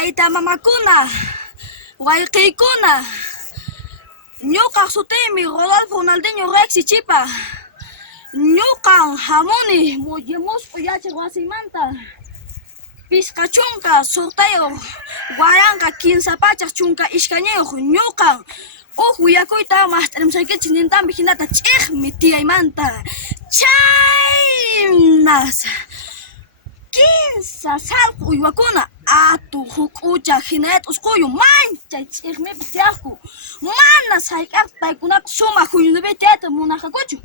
Tayta mamakuna, wayqiykuna, ñuqa sutiymi Rodolfo Ronaldinho Rexy Chipa. Ñuqan hamuni musqu yachaq wasimanta. Pisqa chunka suqtayuq waranqa kinsa pachaq chunka ishkañayuq ñuqan yakuyta mast'rimshaykichik nintambi hinata ch'iqmi tiyaymanta. Chaynas kinsa sallqa uywakuna atuq huk'ucha hinallat usquyu manchay ch'iqmipi tiyaqku. Mana sayk'aqta paykunaqa sumaq huñunapi tiyayta munaqakuchu.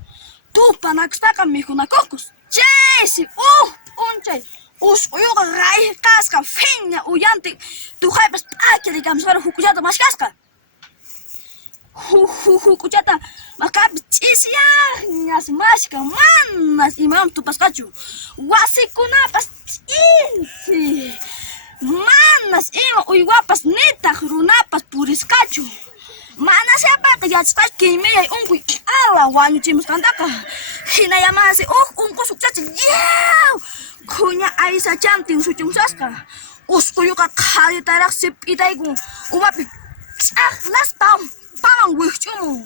Tupanakuspaqa mihunakukus. Chaysi p'unchay usquyuqa rayk'asqa phiña uyanti tuqaypas t'aki rikamusqara hukuchata mashkasqa. Hukuchata maqapi ch'isyañas mashka manas imawan tupasqachu. Wasikunapas ch'insi manas ima uywapas nitaq runapas purisqachu. Manasyapaqa yachasqachu kiymiyay unquy ala wañuchimusqantaqa. Hinallamansi unqu sukchachik yaw khuña aysachantin suchunchasqa. Usquyuqa qharitaraq sip'itaykun umapi ch'aqlaspa pawan wikch'umun.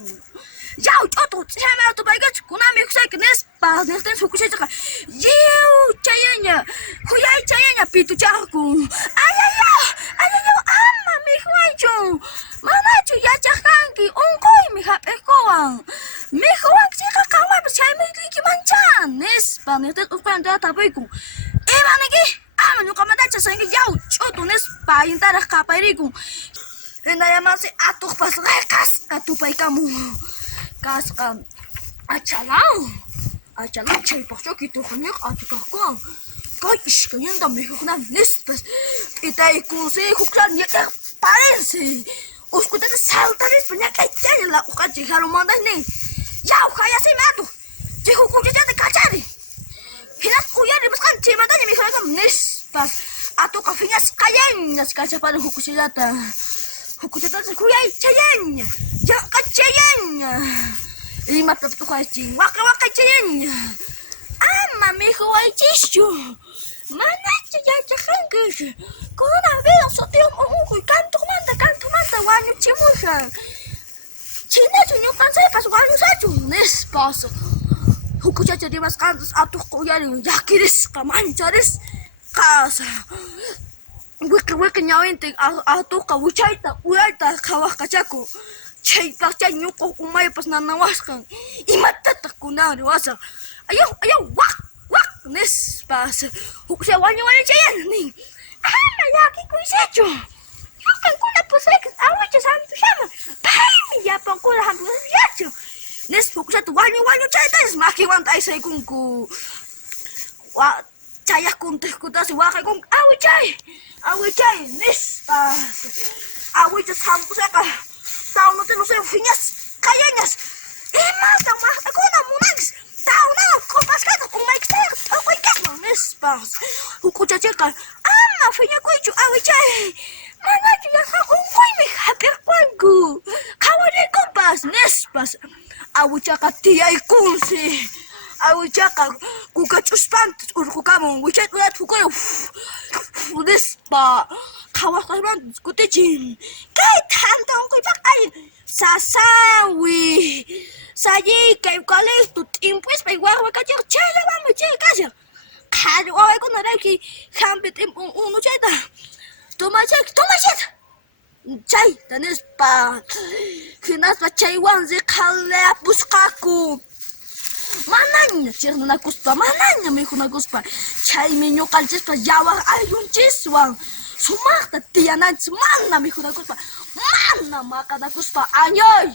Yaw ch'utu chayman tupaykachu kunami huqsayki nispa niqtin hukushaychaqa yiw chayaña huyay chayaña pituchaqku. Ayayaw ama mihuaychu manachu yachaqkanki unquymi hap'iqkuwan mihuwankiqa qanwanpas chaymuykiman manchan nispa niqtin usquyanta tapuykun. Imaniki ama ñuqamantacha sanki yaw ch'utu nispa intaraq qapayrikun. Hinallamansi atuqpas riqasqa tupaykamun. Kasqa achalaw chaypaqchu kituqaniqa atukaqkuwan. Kay ishkañanta mihuqnami nispas t'itaykunsi huklan ñak'aq parinsi. Usqutata saltarispa ñak'aychaña laq'uqanchik harumantañnin. Yaw hayasimi atuq chay hukuchachata kachari. Hinas uyarimusqanchik chaymantaña mihunaykaman nispas atuqa phiñasqallañas kachaparin hukuchallata. Hukuchatatas huyaychallaña llaq'achallaña imatapas tuqaychik waqaychallaña. Ama mihuwaychischu manachu yachaqankish coronavirus sutiyuq unquy kantuqmanta wañuchimusha. Chinachu ñuqansaypas wañushachu nispas hukuchacha rimasqantas atuqqa uyarin llakirisqa mancharisqas. Wiki ñawintin atuqqa wichayta uyayta qhawaqkachaku. Chaypaqchay ñuqa umaypas nanawasqan imatataq kunanri wasaq. Ayaw waq nispas hukushay wañuchayana nin. Ama llakikuysichu ñuqankuna pusaykas awicha santushama paymi llapankuna hampiyachu nispa hukushata wañuchaytañas makiwanta aysaykunku. Chayaqkuntiqkutasi waqaykunku awichay nispas awicha sampusayqa tawnutilusay phiñas qallañas imata maqtakuna munankis tawnaqa qupasqata umaykistayqa t'uquykasman nispas hukuchachayqa ama phiñakuychu awichay manachu llaqqa unquymi hap'iqwanku qhawariykupas nispas awichaqa tiyaykunsi. Awichaqa kukach'uspantas urqukamun wichay uyata hukuyu nispa qhawasqasmantas kutichin. Kayta hanta unquypaqa allin sasawi sayika eucalipto t'impuispay waqwakachiq chayllawanmi chay kashaq. Qhari wawaykunarayki hampi t'impu unuchayta tumachayta chayta nispa hinaspa chaywansi qhalepusqaku. Manaña chirnakuspa manaña mihunakuspa chaymi ñuqanchikpa yawaq ayllunchikwan sumaqta tiyananchik mana mihunakuspa mana maqanakuspa añoy.